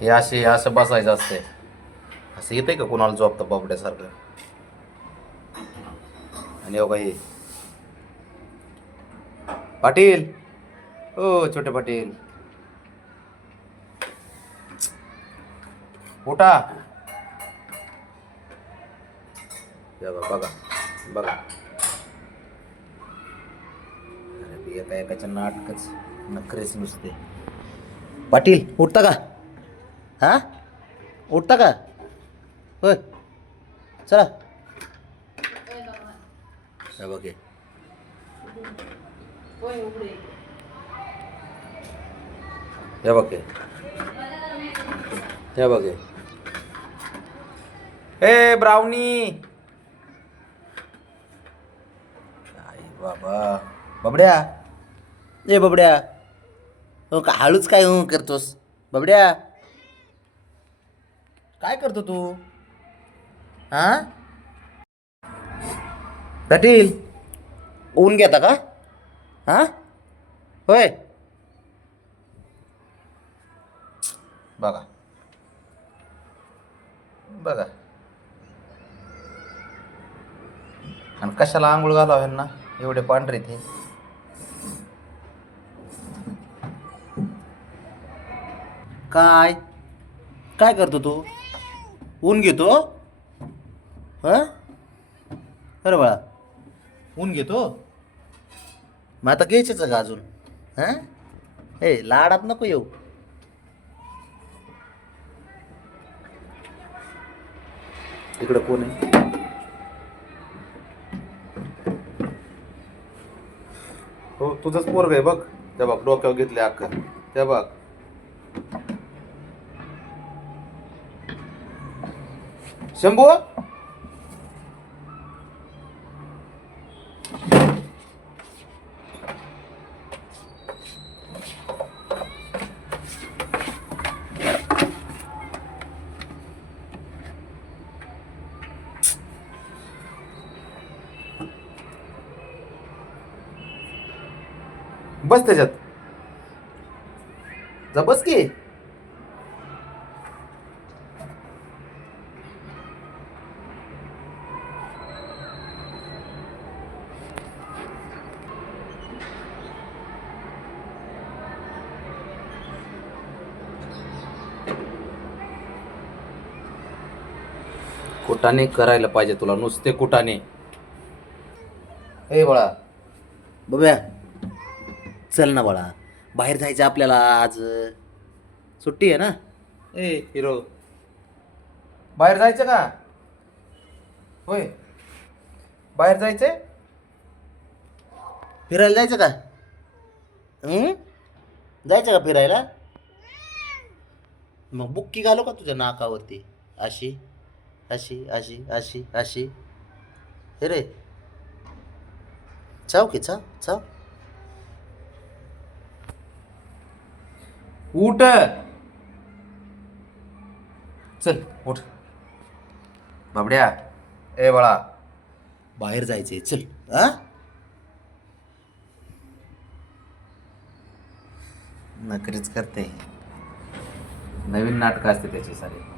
हे असे असं बसायचं असते. असं येतंय का कोणाला झोपतं बाबड्यासारखं? आणि हो हे पाटील, ओ छोटे पाटील, उठा. बघा बघा. अरे एका एकाच्या नाटकच नखरेच नुसते. पाटील उठता का? हा उठता का? होय चला. हे बघ हे बघ हे बघ. ए ब्राउनी. आई बाबा. बबड्या. ए बबड्या. हो का हळूच काय करतोस बबड्या? काय करतो तू? हा पाटील ऊन घेता का? हा होय. बघा बघा. आणि कशाला आंघोळ घालावं ह्यांना एवढे पांढरे ते? काय काय करतो तू? ऊन घेतो? हा अरे बाळा ऊन घेतो. मग आता घ्यायचंच का अजून? हा ए लाडात नको येऊ. इकडं कोण आहे? हो तुझंच पोरग आहे बघ. त्या बघ डोक्यावर घेतले अक्क. त्या बघ. शंभू. बस त्याच्यात. जा बस की. कुटाने करायला पाहिजे तुला नुसते कुटाने. ए बाळा बघूया. चल ना बाळा बाहेर जायचं आपल्याला आज. सुट्टी आहे ना. ए हिरो बाहेर जायचं का? होय बाहेर जायचंय. फिरायला जायचं का? जायचं का फिरायला? मग बुक्की घालू का तुझ्या नाकावरती? अशी अशी अशी अशी अशी. हे रे चाव की चाव चाव. उठ. चल उठ बाबड्या. ए बाळा बाहेर जायचंय चल. हा नकरीच करते. नवीन नाटक असते त्याची सारी.